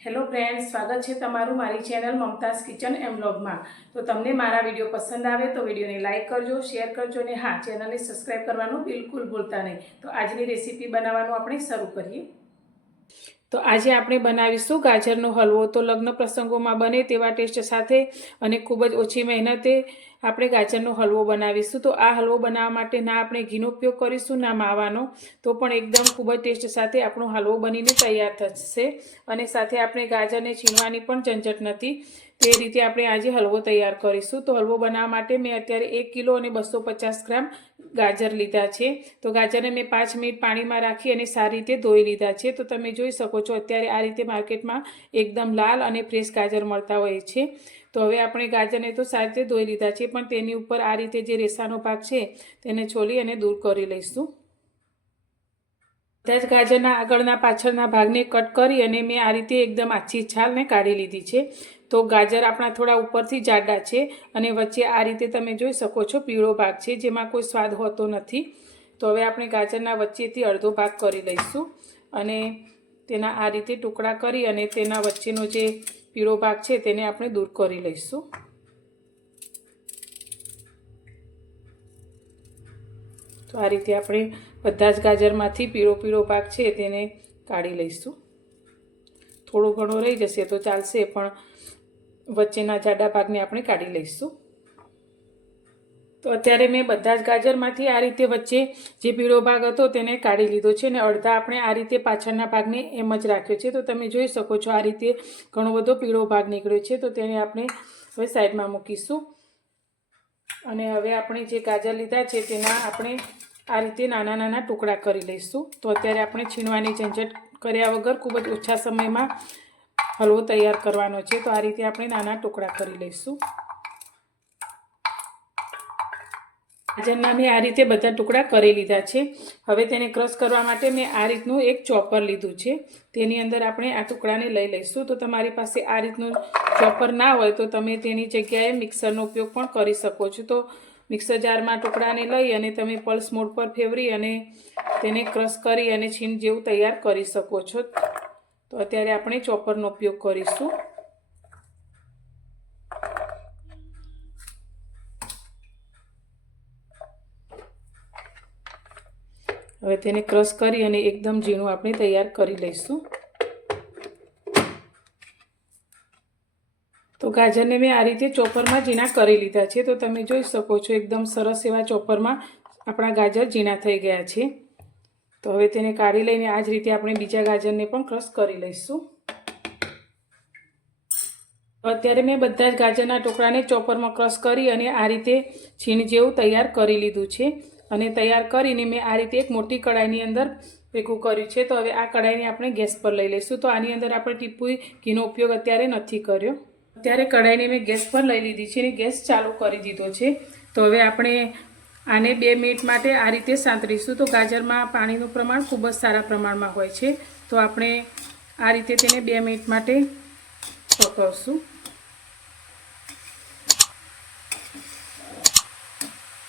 Hello friends, સ્વાગત છે તમારું મારી ચેનલ મમતાઝ કિચન એન્ડ વ્લોગમાં। તો તમને મારા વિડીયો પસંદ આવે તો વિડીયોને લાઇક કરજો, શેર કરજો અને હા, ચેનલને સબસ્ક્રાઈબ કરવાનું બિલકુલ ભૂલતા નહીં। તો આજની રેસીપી બનાવવાનું આપણે શરૂ કરીએ। તો આજે આપણે બનાવીશું ગાજરનો હલવો। તો લગ્ન પ્રસંગોમાં બને તેવા ટેસ્ટ સાથે અને ખૂબ જ ઓછી મહેનતે આપણે ગાજરનો હલવો બનાવીશું। તો આ હલવો બનાવવા માટે ના આપણે ઘીનો ઉપયોગ કરીશું ના માવાનો, તો પણ એકદમ ખૂબ જ ટેસ્ટ સાથે આપણો હલવો બનીને તૈયાર થશે અને સાથે આપણે ગાજરને છીણવાની પણ ઝંઝટ નથી। તે રીતે આપણે આજે હલવો તૈયાર કરીશું। તો હલવો બનાવવા માટે મેં અત્યારે 1 કિલો અને 250 ગ્રામ ગાજર લીધા છે। તો ગાજરને મેં 5 મિનિટ પાણીમાં રાખી અને સારી રીતે ધોઈ લીધા છે। તો તમે જોઈ શકો છો અત્યારે આ રીતે માર્કેટમાં એકદમ લાલ અને ફ્રેશ ગાજર મળતા હોય છે। તો હવે આપણે ગાજરને તો સારી રીતે ધોઈ લીધા છે, પણ તેની ઉપર આ રીતે જે રેસાનો ભાગ છે તેને છોલી અને દૂર કરી લઈશું। બધા જ ગાજરના આગળના પાછળના ભાગને કટ કરી અને મેં આ રીતે એકદમ આછી છાલને કાઢી લીધી છે। તો ગાજર આપણા થોડા ઉપરથી જાડા છે અને વચ્ચે આ રીતે તમે જોઈ શકો છો પીળો ભાગ છે, જેમાં કોઈ સ્વાદ હોતો નથી। તો હવે આપણે ગાજરના વચ્ચેથી અડધો ભાગ કરી લઈશું અને તેના આ રીતે ટુકડા કરી અને તેના વચ્ચેનો જે પીળો ભાગ છે તેને આપણે દૂર કરી લઈશું। તો આ રીતે આપણે બધા જ ગાજરમાંથી પીળો ભાગ છે તેને કાઢી લઈશું। થોડો ઘણો રહી જશે તો ચાલશે, પણ વચ્ચેના જાડા ભાગને આપણે કાઢી લઈશું। તો અત્યારે મેં બધા જ ગાજરમાંથી આ રીતે વચ્ચે જે પીળો ભાગ હતો તેને કાઢી લીધો છે અને અડધા આપણે આ રીતે પાછળના ભાગને એમ જ રાખ્યો છે। તો તમે જોઈ શકો છો આ રીતે ઘણો બધો પીળો ભાગ નીકળ્યો છે। તો તેને આપણે હવે સાઈડમાં મૂકીશું અને હવે આપણે જે ગાજર લીધા છે તેના આપણે આ રીતે નાના નાના ટુકડા કરી લઈશું। તો અત્યારે આપણે છીણવાની ઝંઝટ કર્યા વગર ખૂબ જ ઓછા સમયમાં હલવો તૈયાર કરવાનો છે। તો આ રીતે આપણે નાના ટુકડા કરી લઈશું। ગાજરના મેં આ રીતે બધા ટુકડા કરી લીધા છે। હવે તેને ક્રશ કરવા માટે મેં આ રીતનું એક ચોપર લીધું છે, તેની અંદર આપણે આ ટુકડાને લઈ લઈશું। તો તમારી પાસે આ રીતનું ચોપર ના હોય તો તમે તેની જગ્યાએ મિક્સરનો ઉપયોગ પણ કરી શકો છો। તો મિક્સર જારમાં ટુકડાને લઈ અને તમે પલ્સ મોડ પર ફેરવી અને તેને ક્રશ કરી અને છીણ જેવું તૈયાર કરી શકો છો। તો અત્યારે આપણે ચોપરનો ઉપયોગ કરીશું। હવે તેને ક્રશ કરી અને એકદમ ઝીણું આપણે તૈયાર કરી લઈશું। તો ગાજરને મેં આ રીતે ચોપરમાં ઝીણા કરી લીધા છે। તો તમે જોઈ શકો છો એકદમ સરસ એવા ચોપરમાં આપણા ગાજર ઝીણા થઈ ગયા છે। તો હવે તેને કાઢી લઈને આ જ રીતે આપણે બીજા ગાજરને પણ ક્રશ કરી લઈશું। અત્યારે મેં બધા જ ગાજરના ટુકડાને ચોપરમાં ક્રશ કરી અને આ રીતે છીણ જેવું તૈયાર કરી લીધું છે અને તૈયાર કરીને મેં આ રીતે એક મોટી કડાઈની અંદર ભેગું કર્યું છે। તો હવે આ કડાઈને આપણે ગેસ પર લઈ લઈશું। તો આની અંદર આપણે ટીપું ઘીનો ઉપયોગ અત્યારે નથી કર્યો। અત્યારે કડાઈને મેં ગેસ પર લઈ લીધી છે અને ગેસ ચાલુ કરી દીધો છે। તો હવે આપણે આને 2 મિનિટ માટે આ રીતે સાંતળીશું। તો ગાજરમાં પાણીનું પ્રમાણ ખૂબ જ સારા પ્રમાણમાં હોય છે। તો આપણે આ રીતે તેને 2 મિનિટ માટે પકવશું।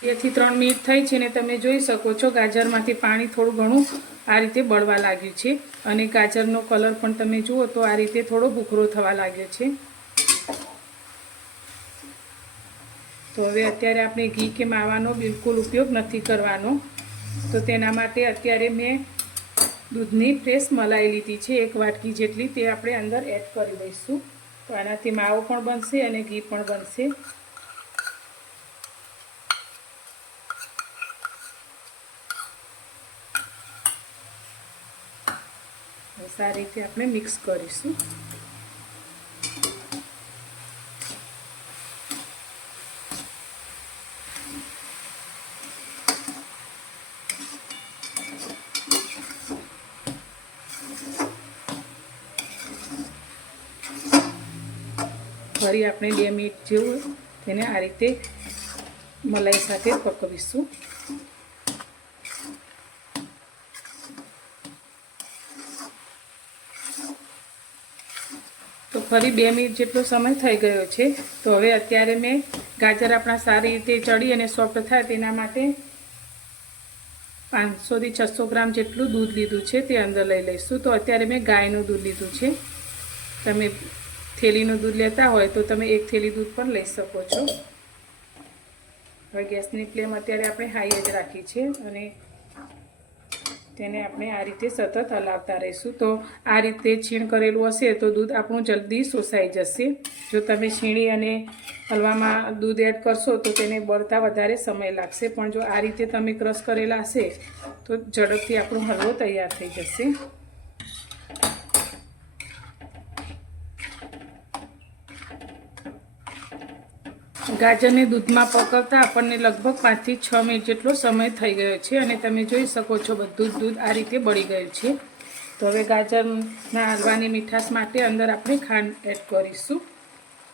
2 થી 3 મિનિટ થઈ છે ને તમે જોઈ શકો છો ગાજરમાંથી પાણી થોડું ઘણું આ રીતે બળવા લાગ્યું છે અને ગાજરનો કલર પણ તમે જુઓ તો આ રીતે થોડો ભૂખરો થવા લાગ્યો છે। તો હવે અત્યારે આપણે ઘી કે માવાનો બિલકુલ ઉપયોગ નથી કરવાનો। તો તેના માટે અત્યારે મેં દૂધની ફ્રેશ મલાઈ લીધી છે 1 વાટકી જેટલી, તે આપણે અંદર એડ કરી દઈશું। તો આનાથી માવો પણ બનશે અને ઘી પણ બનશે। સારી રીતે આપણે મિક્સ કરીશું। ફરી આપણે 2 મિનિટ જેવું તેને આ રીતે મલાઈ સાથે પકવીશું। તો ફરી 2 મિનિટ જેટલો સમય થઈ ગયો છે। તો હવે અત્યારે મેં ગાજર આપણા સારી રીતે ચડી અને સોફ્ટ થાય તેના માટે 500 થી 600 ગ્રામ જેટલું દૂધ લીધું છે, તે અંદર લઈ લઈશું। તો અત્યારે મેં ગાયનું દૂધ લીધું છે। તમે થેલીનું દૂધ લેતા હોય તો તમે 1 થેલી દૂધ પણ લઈ શકો છો। હવે ગેસની ફ્લેમ અત્યારે આપણે હાઈ જ રાખી છે અને તેને આપણે આ રીતે સતત હલાવતા રહીશું। તો આ રીતે છીણ કરેલું હશે તો દૂધ આપણું જલ્દી શોષાઈ જશે। જો તમે છીણી અને હલવામાં દૂધ એડ કરશો તો તેને બળતા વધારે સમય લાગશે, પણ જો આ રીતે તમે ક્રશ કરેલા હશે તો ઝડપથી આપણો હલવો તૈયાર થઈ જશે। ગાજરને દૂધમાં પકવતા આપણને લગભગ 5 થી 6 મિનિટ જેટલો સમય થઈ ગયો છે અને તમે જોઈ શકો છો બધું જ દૂધ આ રીતે બળી ગયું છે। તો હવે ગાજરના હલવાની મીઠાશ માટે અંદર આપણે ખાંડ એડ કરીશું।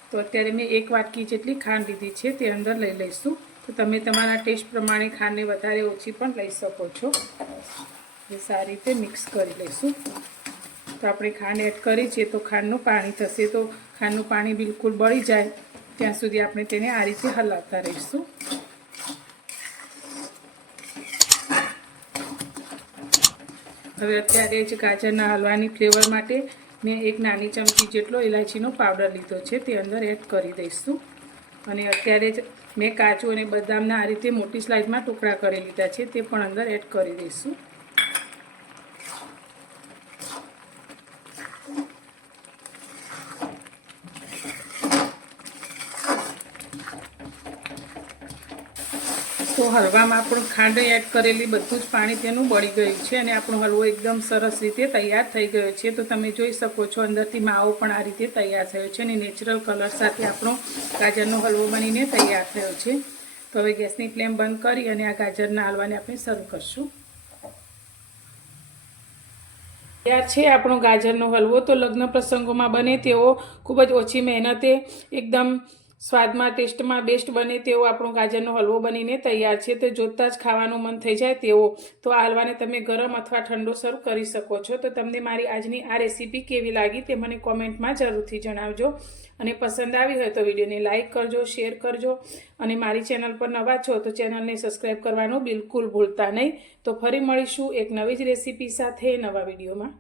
તો અત્યારે મેં 1 વાટકી જેટલી ખાંડ લીધી છે, તે અંદર લઈ લઈશું। તો તમે તમારા ટેસ્ટ પ્રમાણે ખાંડને વધારે ઓછી પણ લઈ શકો છો। એ સારી રીતે મિક્સ કરી લઈશું। તો આપણે ખાંડ એડ કરી છે તો ખાંડનું પાણી થશે, તો ખાંડનું પાણી બિલકુલ બળી જાય ત્યાં સુધી આપણે તેને આ રીતે હલાવતા રહીશું। હવે અત્યારે જ ગાજરના હલવાની ફ્લેવર માટે મેં 1 નાની ચમચી જેટલો ઇલાયચીનો પાવડર લીધો છે, તે અંદર એડ કરી દઈશું। અને અત્યારે જ મેં કાજુ અને બદામના આ રીતે મોટી સ્લાઇસમાં ટુકડા કરી લીધા છે, તે પણ અંદર એડ કરી દઈશું। તો હલવામાં આપણું ખાંડ એડ કરેલી બધું જ પાણી તેનું બળી ગયું છે અને આપણો હલવો એકદમ સરસ રીતે તૈયાર થઈ ગયો છે। તો તમે જોઈ શકો છો અંદરથી માવો પણ આ રીતે તૈયાર થયો છે અને નેચરલ કલર સાથે આપણો ગાજરનો હલવો બનીને તૈયાર થયો છે। તો હવે ગેસની ફ્લેમ બંધ કરી અને આ ગાજરના હલવાને આપણે સર્વ કરશું। તૈયાર છે આપણો ગાજરનો હલવો। તો લગ્ન પ્રસંગોમાં બને તેવો ખૂબ જ ઓછી મહેનતે એકદમ સ્વાદમાં ટેસ્ટમાં બેસ્ટ બને તેવો આપણો ગાજરનો હલવો બનીને તૈયાર છે। તો જોતાં જ ખાવાનું મન થઈ જાય તેવો। તો આ હલવાને તમે ગરમ અથવા ઠંડો સર્વ કરી શકો છો। તો તમને મારી આજની આ રેસીપી કેવી લાગી તે મને કોમેન્ટમાં જરૂરથી જણાવજો અને પસંદ આવી હોય તો વિડીયોને લાઇક કરજો, શેર કરજો અને મારી ચેનલ પર નવા છો તો ચેનલને સબસ્ક્રાઈબ કરવાનું બિલકુલ ભૂલતા નહીં। તો ફરી મળીશું એક નવી જ રેસીપી સાથે નવા વિડીયોમાં।